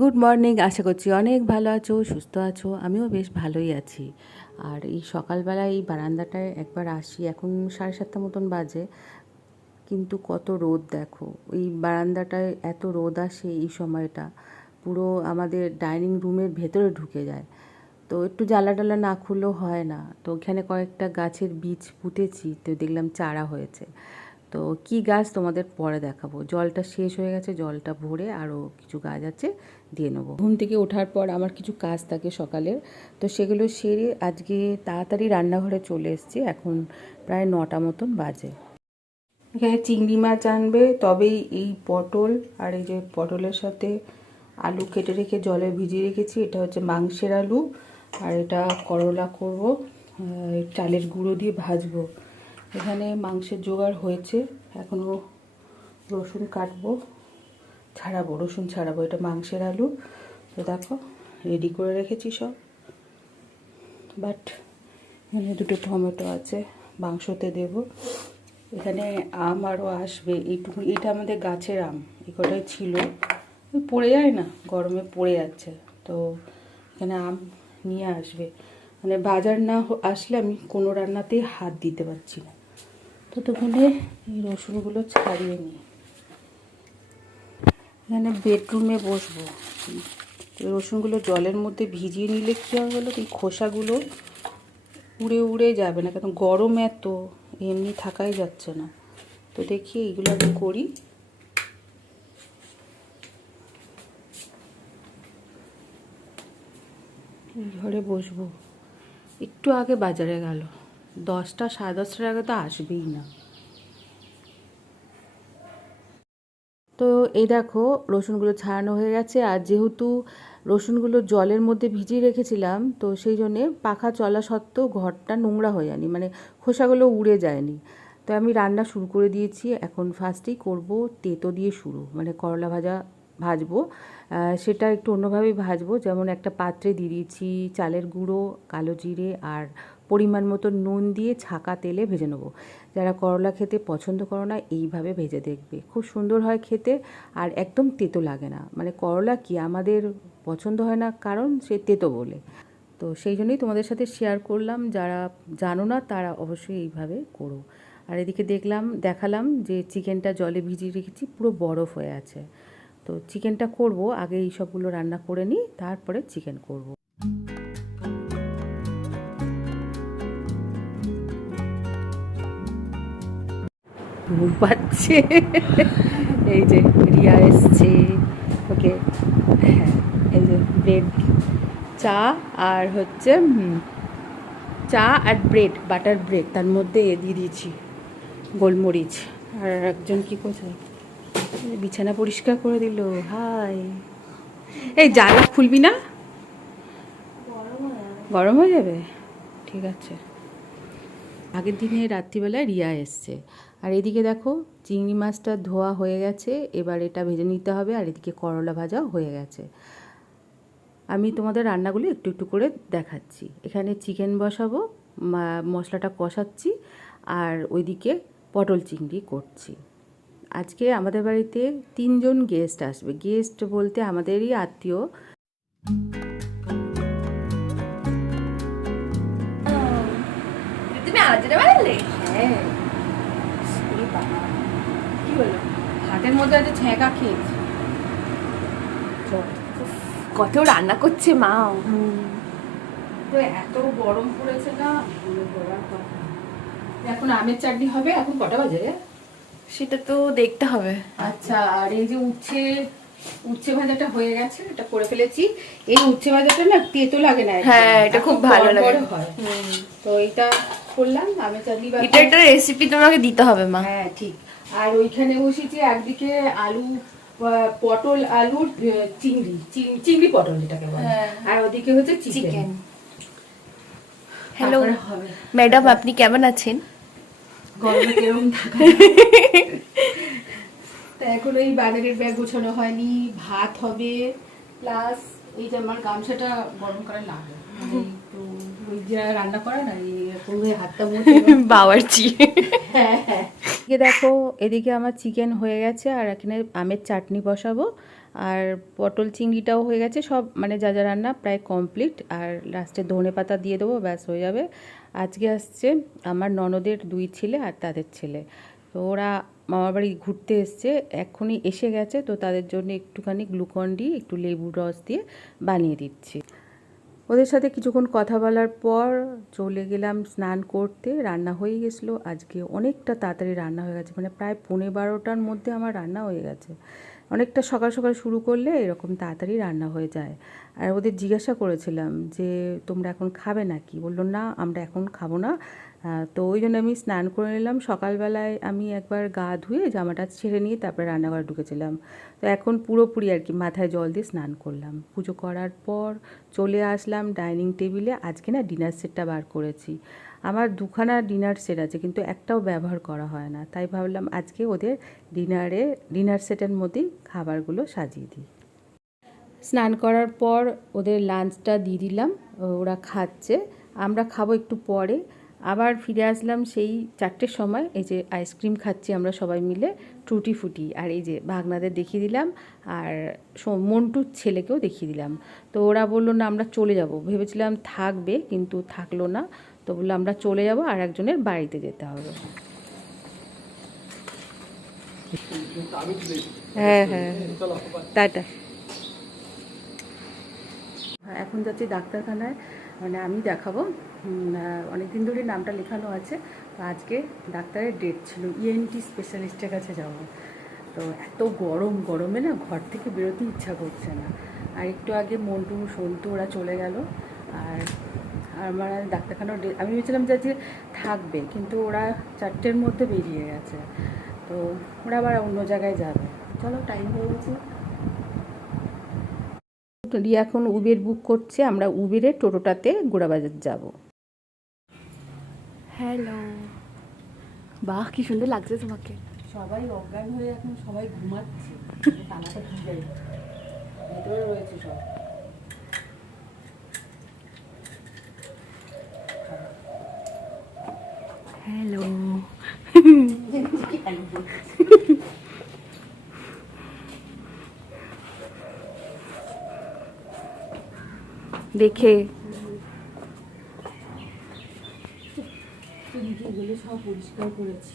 Good morning আশা করছি অনেক ভালো আছো, সুস্থ আছো, আমিও বেশ ভালোই আছি। আর এই সকালবেলা এই বারান্দাটায় একবার আসি, এখন সাড়ে সাতটা মতন বাজে, কিন্তু কত রোদ দেখো। এই বারান্দাটায় এত রোদ আসে এই সময়টা, পুরো আমাদের ডাইনিং রুমের ভেতরে ঢুকে যায়। তো একটু জ্বালা টালা না খুললেও হয় না। তো ওখানে কয়েকটা গাছের বীজ পুঁতেছি, তো দেখলাম চারা হয়েছে। তো কি গাছ তোমাদের পরে দেখাবো? জলটা শেষ হয়ে গেছে, জলটা ভরে আরও কিছু গাছ আছে, দিয়ে নেব। ঘুম থেকে ওঠার পর আমার কিছু কাজ থাকে সকালের, তো সেগুলো সেরে আজকে তাড়াতাড়ি রান্নাঘরে চলে এসেছি, এখন প্রায় নটা মতন বাজে। এখানে চিংড়ি মাছ আনবে, তবেই এই পটল আর এই যে পটলের সাথে আলু কেটে রেখে জলে ভিজিয়ে রেখেছি, এটা হচ্ছে মাংসের আলু, আর এটা করলা করব চালের গুঁড়ো দিয়ে ভাজবো। এখানে মাংসের জোগাড় হয়েছে। এখনও রসুন কাটবো, ছাড়াবো, রসুন ছাড়াবো, এটা মাংসের আলু। তো দেখো রেডি করে রেখেছি সব। বাট এখানে দুটো টমেটো আছে, মাংসতে দেব। এখানে আম আরও আসবে, এইটুকু, এটা আমাদের গাছের আম এই কটাই ছিল। পড়ে যায় না, গরমে পড়ে যাচ্ছে। তো এখানে আম নিয়ে আসবে। মানে বাজার না আসলে আমি কোনো রান্নাতেই হাত দিতে পারছি না। ততক্ষণে এই রসুনগুলো ছাড়িয়ে নিই। এখানে বেডরুমে বসবো। রসুনগুলো জলের মধ্যে ভিজিয়ে নিলে কী হবে বলো এই খোসাগুলো উড়ে উড়ে যাবে না কারণ গরম এত, এমনি থাকাই যাচ্ছে না। তো দেখি এইগুলো আমি করি। ঘরে বসবো। একটু আগে বাজারে গেল। দশটা, সাড়ে দশটার আগে তো আসবেই না। তো এই দেখো, রসুনগুলো ছাড়ানো হয়ে গেছে। আর যেহেতু রসুনগুলো জলের মধ্যে ভিজিয়ে রেখেছিলাম, তো সেই জন্যে পাখা চলা সত্ত্বেও ঘরটা নোংরা হয়ে যায়নি মানে খোসাগুলো উড়ে যায়নি। তো আমি রান্না শুরু করে দিয়েছি। এখন ফার্স্টেই করব তেতো দিয়ে শুরু মানে করলা ভাজা ভাজবো। সেটা একটু অন্যভাবেই ভাজবো। যেমন একটা পাত্রে দিয়ে দিয়েছি চালের গুঁড়ো, কালো জিরে আর পরিমাণ মতো নুন দিয়ে ছাকা তেলে ভেজে নেব। যারা করলা খেতে পছন্দ করো না, এইভাবে ভেজে দেখবে। খুব সুন্দর হয় খেতে আর একদম তেতো লাগে না। মানে করলা কি আমাদের পছন্দ হয় না, কারণ সে তেতো বলে। তো সেই জন্যই তোমাদের সাথে শেয়ার করলাম। যারা জানো না, তারা অবশ্যই এইভাবে করো। আর এদিকে দেখলাম, দেখালাম যে চিকেনটা জলে ভিজিয়ে রেখেছি, পুরো বরফ হয়ে আছে। তো চিকেনটা করব, আগে এই সবগুলো রান্না করে নিই, তারপরে চিকেন করব। ঘুম পাচ্ছে। এই যে রিয়া এসছে। ওকে হ্যাঁ এই যে ব্রেড, চা আর হচ্ছে চা আর ব্রেড, বাটার ব্রেড, তার মধ্যে এ দিয়ে দিয়েছি গোলমরিচ। আর একজন কি করছে? বিছানা পরিষ্কার করে দিল, হাই। এই জানলা খুলবি না? গরম হয়ে যাবে? ঠিক আছে। আগের দিনে রাত্রিবেলায় রিয়া এসছে। আর এদিকে দেখো চিংড়ি মাছটা ধোয়া হয়ে গেছে এবার এটা ভেজে নিতে হবে আর এদিকে করলা ভাজাও হয়ে গেছে। আমি তোমাদের রান্নাগুলো একটু একটু করে দেখাচ্ছি। এখানে চিকেন বসাবো মশলাটা কষাচ্ছি আর ওইদিকে পটল চিংড়ি করছি। আজকে আমাদের বাড়িতে তিনজন গেস্ট আসবে। গেস্ট বলতে আমাদেরই আত্মীয়। তুমি পারলে? হ্যাঁ ওরে বাবা। কি হলো হাতের মধ্যে আছে ছ্যাঁকা খেয়েছি। কত রান্না করছে মা। তো এত গরম পড়েছে না। এখন আমের চাটনি হবে এখন কটা বাজে সেটা তো দেখতে হবে। আচ্ছা আর এই যে উচ্ছে উচ্ছে ভাজাটা হয়ে গেছে এটা করে ফেলেছি। এই উচ্ছে ভাজাটা না তেতো লাগে না। হ্যাঁ, এটা খুব ভালো লাগে। হয়। তো এটা করলাম আমের চাটনি এটা একটা রেসিপি তোমাকে দিতে হবে মা। হ্যাঁ ঠিক। আর ওইখানে বসেছি একদিকে আলু পটল আলুর চিংড়ি চিংড়ি পটল যেটাকে বলে। হ্যাঁ। আর ওদিকে হচ্ছে চিকেন। হ্যালো হবে। ম্যাডাম আপনি কেমন আছেন? গরমে কিরম থাকা তা এখন এই বাজারের ব্যাগ গোছানো হয়নি ভাত হবে প্লাস এই যে আমার গামছাটা লাগে একটু ওই যে রান্না করে না হয়ে হাতটা এদিকে দেখো এদিকে আমার চিকেন হয়ে গেছে আর এখানে আমের চাটনি বসাবো আর পটল চিংড়িটাও হয়ে গেছে সব মানে যা যা রান্না প্রায় কমপ্লিট আর লাস্টে ধনে পাতা দিয়ে দেবো ব্যাস হয়ে যাবে। আজকে আসছে আমার ননদের দুই ছেলে আর তাদের ছেলে। তো ওরা মামার বাড়ি ঘুরতে এসছে এক্ষুনি এসে গেছে তো তাদের জন্য একটুখানি গ্লুকন ডি একটু লেবুর রস দিয়ে বানিয়ে দিচ্ছি। ওদের সাথে কিছুক্ষণ কথা বলার পর চলে গেলাম স্নান করতে, রান্না হয়ে গেছিল। আজকে অনেকটা তাড়াতাড়ি রান্না হয়ে গেছে মানে প্রায় পৌনে বারোটার মধ্যে আমার রান্না হয়ে গেছে। অনেকটা সকাল সকাল শুরু করলে এরকম তাড়াতাড়ি রান্না হয়ে যায়। আর ওদের জিজ্ঞাসা করেছিলাম যে, তোমরা এখন খাবে নাকি? বলল, না, আমরা এখন খাব না। তো ওই জন্য আমি স্নান করে নিলাম। সকালবেলায় আমি একবার গা ধুয়ে জামাটা ছেড়ে নিয়ে তারপরে রান্নাঘরে ঢুকেছিলাম। তো এখন পুরোপুরি আর কি মাথায় জল দিয়ে স্নান করলাম। পুজো করার পর চলে আসলাম ডাইনিং টেবিলে। আজকে না ডিনার সেটটা বার করেছি। আমার দুখানা ডিনার সেট আছে কিন্তু একটাও ব্যবহার করা হয় না। তাই ভাবলাম আজকে ওদের ডিনারে, ডিনার সেটের মধ্যেই খাবারগুলো সাজিয়ে দিই। স্নান করার পর ওদের লাঞ্চটা দিয়ে দিলাম। ওরা খাচ্ছে। আমরা খাব একটু পরে। আবার ফিরে আসলাম সেই চারটের সময় এই যে আইসক্রিম খাচ্ছি আমরা সবাই মিলে টুটি ফুটি। আর এই যে ভাগনাদের দেখিয়ে দিলাম আর মন্টুর ছেলেকেও দেখিয়ে দিলাম। তো ওরা বলল না আমরা চলে যাব। ভেবেছিলাম থাকবে কিন্তু থাকল না। তো বলল আমরা চলে যাব আর একজনের বাড়িতে যেতে হবে। হ্যাঁ হ্যাঁ টাটা। হ্যাঁ, এখন যাচ্ছি ডাক্তারখানায় মানে আমি দেখাবো। অনেক দিন ধরে নামটা লেখানো আছে, তো আজকে ডাক্তারের ডেট ছিল ইএনটি স্পেশালিস্টের কাছে যাব। তো এত গরম, গরমে না ঘর থেকে বেরোতে ইচ্ছা করছে না। আর একটু আগে মন্টু, সন্তু ওরা চলে গেল, আর আমার ডাক্তারখানার আমি ভেবেছিলাম যে আজকে থাকবে, কিন্তু ওরা চারটের মধ্যে বেরিয়ে গেছে। তো ওরা আবার অন্য জায়গায় যাবে। চলো টাইম হয়ে গেছে। রিয়া এখন উবের বুক করছে আমরা উবেরে টোটোটাতে গোড়াবাজার যাব। হ্যালো বাহ কি সুন্দর লাগছে তোমাকে। সবাই অজ্ঞান হয়ে এখন সবাই ঘুমাচ্ছে। তালাটা কি যায় ভেতরে রয়েছে সব। হ্যালো দেখে। এগুলো সব পরিষ্কার করেছি।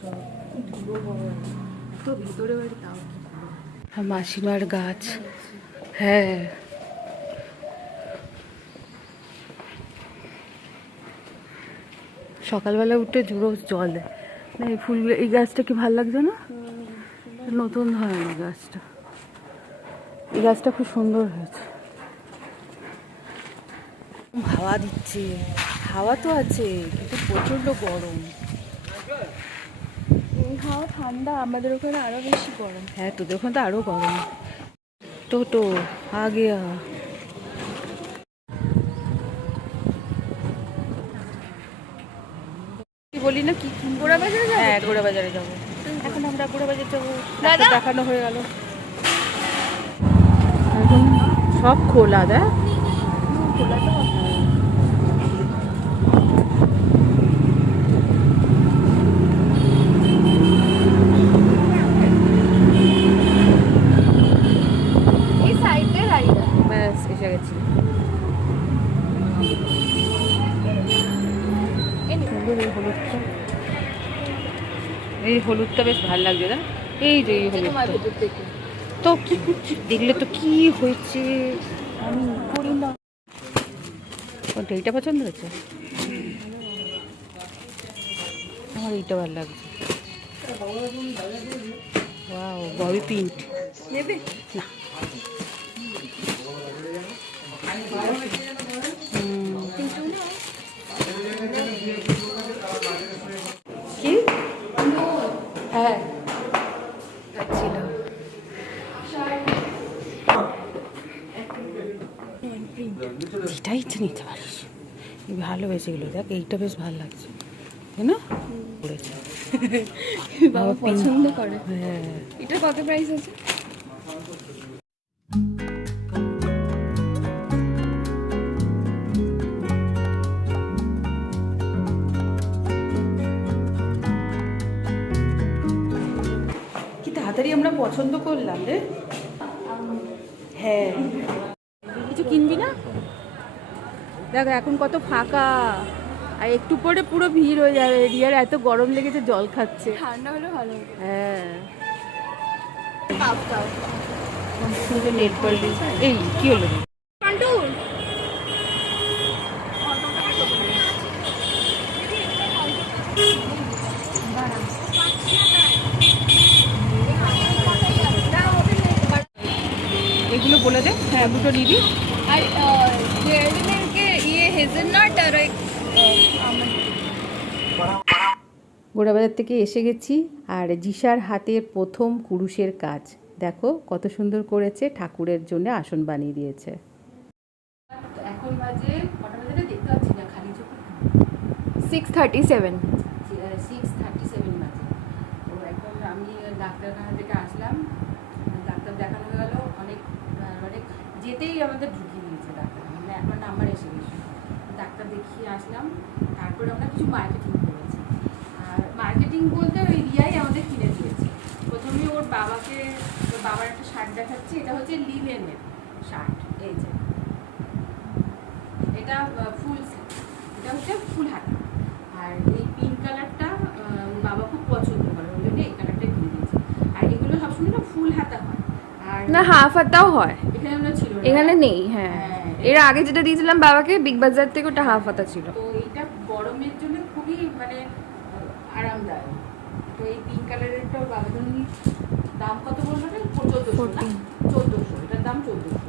সব তো ভিতরে বাড়ি তাও মাসিমার গাছ। হ্যাঁ। সকালবেলা উঠে জুড়ো জল দেয়। না এই ফুলগুলো এই গাছটা কি ভালো লাগছে না? নতুন ধরনের গাছটা। এই গাছটা খুব সুন্দর হয়েছে। হাওয়া দিচ্ছে। হাওয়া তো আছে কিন্তু প্রচণ্ড গরম। হাওয়া ঠান্ডা আমাদের ওখানে আরও বেশি গরম। হ্যাঁ তোদের ওখানে তো আরও গরম। টোটো আ। গিয়া কি বলি না কি গোড়া বাজারে যাবে? হ্যাঁ গোড়া বাজারে যাব। এখন আমরা গোড়া বাজার যাব দেখানো হয়ে গেল। সব খোলা দেখ এই হলুদটা এই হলুদটা বেশ ভালো লাগছে না এই যে এই হলুদটা। তো কি দেখলে তো কি হয়েছে? আমি করি না। কোনটা এইটা পছন্দ হয়েছে? আমার এইটা ভালো লাগছে। ওয়াও ববি পিঙ্ক নেবে না। এটাই তো নিতে পারিস। ভালো বেশি এগুলো দেখ এইটা বেশ ভালো লাগছে তাই না? পড়েছে। বাবা পছন্দ করে। হ্যাঁ। এটা কত প্রাইস আছে? তাড়াতাড়ি আমরা পছন্দ করলাম রে। হ্যাঁ। কিছু কিনবি না? দেখো এখন কত ফাঁকা। আর একটু পরে পুরো ভিড় হয়ে যাবে রিয়ার এত গরম লেগেছে জল খাচ্ছে। ঠান্ডা হলে ভালো হ্যাঁ। এই কি হলো? এগুলো বলে দে। হ্যাঁ দুটো নিবি। আর হেজেলনাট আর গোড়াবাজার থেকে এসে গেছি আর জিসার হাতের প্রথম কুরুশের কাজ। দেখো কত সুন্দর করেছে ঠাকুরের জন্য আসন বানিয়ে দিয়েছে। এখন বাজে কটা বাজে দেখতে পাচ্ছি না খালি চোখে। Six thirty seven six thirty seven বাজে। তো এখন আমি ডাক্তারখানা থেকে আসলাম। ডাক্তার দেখানো হয়ে গেল অনেক অনেক যেতেই আমাদের ঢুকিয়ে দিয়েছে ডাক্তারখানা। মানে এখন নাম্বার এসে গেছে। ডাক্তার দেখিয়ে আসলাম। তারপরে আমরা কিছু মার্কেটিং করেছি। আর মার্কেটিং বলতে ওই রিয়াই আমাদের কিনে দিয়েছে। প্রথমে ওর বাবাকে ওর বাবার একটা শার্ট দেখাচ্ছে। এটা হচ্ছে লিলেনের শার্ট। এই যে। এটা ফুল এটা হচ্ছে ফুল হাতা। আর এই পিঙ্ক কালারটা বাবা খুব পছন্দ করে। ওই জন্য এই কালারটা কিনে দিয়েছে। আর এগুলো সবসময় না ফুল হাতা হয়। আর না হাফ হাতাও হয়। এখানে আমরা ছিল এখানে নেই হ্যাঁ। হ্যাঁ। এর আগে যেটা দিয়েছিলাম বাবাকে বিগ বাজার থেকে ওটা হাফ হাতা ছিল। তো এইটা গরমের জন্য খুবই মানে আরামদায়ক। তো এই পিঙ্ক কালারেরটা বাবা জন্য দাম কত বলল না চোদ্দোশো না? চোদ্দোশো। এটার দাম চোদ্দোশো।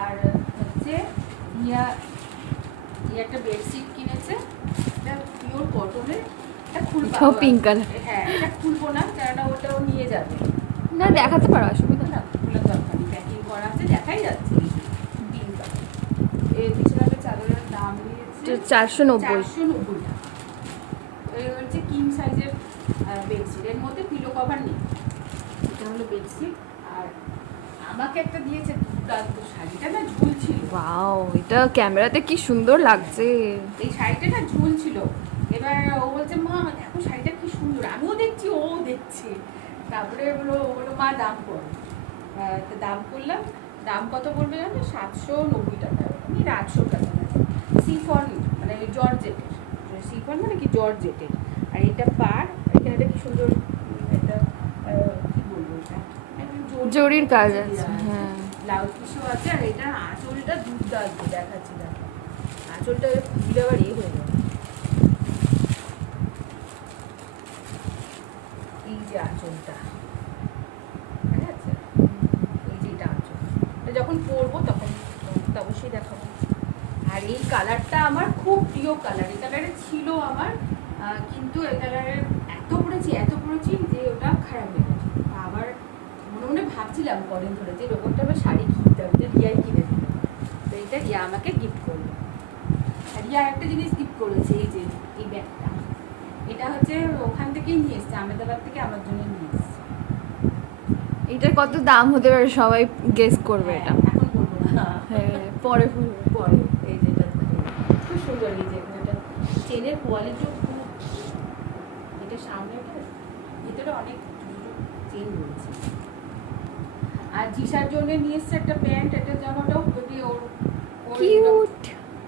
আর হচ্ছে ইয়া ইয়া একটা বেডশিট কিনেছে। এটা পিওর কটনের এটা খুলবো pink color। হ্যাঁ এটা খুলবো না কেননা ওটাও নিয়ে যাবে। না দেখাতে পারো অসুবিধা না খোলার দরকার নেই প্যাকিং করা আছে দেখাই যাচ্ছে পিঙ্ক কালারের বিছানাটা চাদরের দাম নিয়েছে চারশো নব্বই। এই হচ্ছে কিং সাইজের বেডশিট এর মধ্যে পিলো কভার নেই। এটা হলো বেডশিট আর আমাকে একটা দিয়েছে দুর্দান্ত শাড়িটা না ঝুলছিল ওয়াও এটা ক্যামেরাতে কি সুন্দর লাগছে। এই শাড়িটা না ঝুলছিল এবার ও বলছে মা দেখো শাড়িটা কি সুন্দর। আমিও দেখছি ও দেখছে। তারপরে বলো ও মা দাম কর। দাম করলাম। দাম কত বলবে জানো? সাতশো নব্বই টাকা। আমি আটশো টাকা সিফন মানে জর্জেটের। সিফন মানে কি? জর্জেটের। আর এটা পার এখানে একটা কি সুন্দর একটা কি বলব এটা? জরির কাজ আছে, হ্যাঁ। ব্লাউজ পিসও আছে আর এটা আঁচলটা দুর্দান্ত দেখাচ্ছি দেখো আঁচলটা খুলে আবার এ হয়ে যাবে। এই যে আঁচলটা? এই যে এটা আঁচল। যখন পরবো তখন তো অবশ্যই দেখাবো আর এই কালারটা আমার খুব প্রিয় কালার এই কালারে ছিল আমার কিন্তু এই কালারের এত পড়েছি এত পড়েছি যে ওটা খারাপ হয়ে গেছে। আবার মনে মনে ভাবছিলাম কদিন ধরে যে এরকমটা আমার শাড়ি কিনতে হবে যে রিয়াই কিনে দিল তো এইটা রিয়া আমাকে গিফট করল। আর রিয়া একটা জিনিস গিফট করেছে এই যে এই ব্যাগটা। এটা হচ্ছে ওখান থেকেই নিয়ে এসছে আহমেদাবাদ থেকে আমার জন্য নিয়ে এসছে। এটার কত দাম হতে পারে সবাই গেস করবে এটা। হ্যাঁ, এখন বলব না। হ্যাঁ পরে বলবে। পরে এই যেটা খুব সুন্দর এই যে এটা চেনের কোয়ালিটিও খুব এটা সামনেটা ভিতরে অনেক চেন রয়েছে। আর জিসার জন্য নিয়ে এসছে একটা প্যান্ট একটা জামাটাও যদি ওর কিউট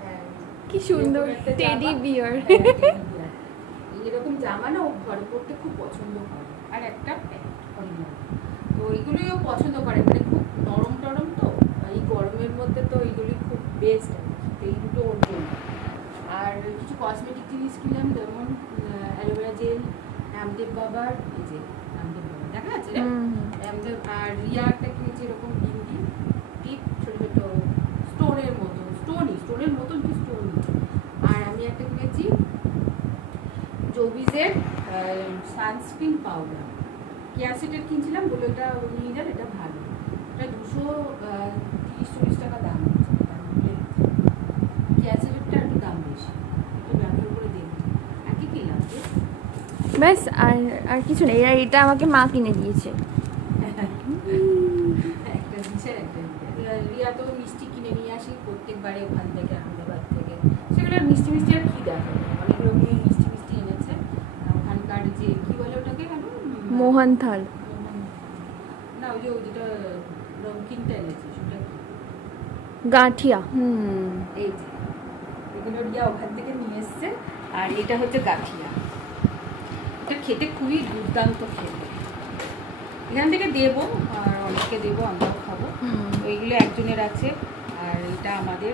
হ্যাঁ, কি সুন্দর টেডি। বিয়ার হ্যাঁ। এরকম জামা না ও ঘরে পরতে খুব পছন্দ করে। আর একটা প্যান্ট তো এইগুলোই ও পছন্দ করে মানে খুব নরম টরম তো এই গরমের মধ্যে তো এইগুলি খুব বেস্ট এই দুটো ওর জন্য। আর কিছু কসমেটিক জিনিস কিনলাম যেমন অ্যালোভেরা জেল রামদেব বাবার এই যে রামদেব বাবা দেখা যাচ্ছে রামদেব আর রিয়া একটা কিনেছে এরকম বিন্দি টিপ ছোটো ছোটো স্টোনের মতো স্টোনই স্টোনের মতন কি স্টোন আর আমি একটা কিনেছি জবিজের সানস্ক্রিন পাউডার কেয়াসিটের কিনছিলাম বলে ওটা নিয়ে যান এটা ভালো। এটা দুশো তিরিশ চল্লিশ টাকা দাম কেয়াসিটেরটা একটু দাম বেশি একটু ব্যবহার করে দেখব আর কি কিনলাম যে? ব্যাস আর আর কিছু নেই। আর এটা আমাকে মা কিনে দিয়েছে। রিয়া তো মিষ্টি কিনে নিয়ে আসি প্রত্যেকবারে ওখান থেকে আহমেদাবাদ থেকে। সেগুলো মিষ্টি মিষ্টি আর কি দেখো অনেক মিষ্টি মিষ্টি এনেছে। ওখানকার যে কি বলে ওটাকে কেন মোহন থাল। না ওই যে যেটা এনেছি সেটা গাঁঠিয়া। হুম। এই যে এগুলো রিয়া ওখান থেকে নিয়ে এসছে। আর এটা হচ্ছে গাঠিয়া। এটা খেতে খুবই দুর্দান্ত খেতে। এখান থেকে দেবো আর অনেককে দেবো আমরাও খাব। ওইগুলো একজনের আছে আর এটা আমাদের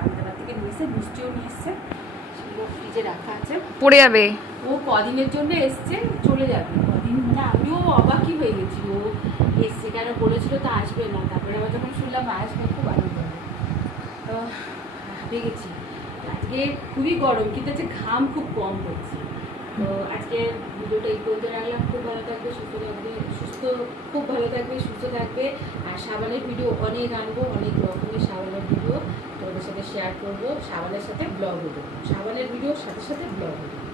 আমদানা থেকে নিয়ে এসে মিষ্টিও নিয়ে এসছে সেগুলো ফ্রিজে রাখা আছে। পড়ে যাবে। ও কদিনের জন্য এসছে চলে যাবে। কদিন মানে আমিও অবাকই হয়ে গেছি ও এসছে কেন বলেছিল তো আসবে না তারপরে আবার যখন শুনলাম আসবে খুব আনন্দ তো হাঁপিয়ে গেছি। আজকে খুবই গরম কিন্তু আজকে ঘাম খুব কম হচ্ছে তো আজকে ভিডিওটা এই পর্যন্ত রাখলাম। খুব ভালো থাকবে, সুস্থ থাকবে, সুস্থ, খুব ভালো থাকবে, সুস্থ থাকবে। আর সাবানের ভিডিও অনেক আনব, অনেক রকমের সাবানের ভিডিও তোমাদের সাথে শেয়ার করব। সাবানের সাথে ব্লগ হতো সাবানের ভিডিও সাথে সাথে ব্লগ দেবো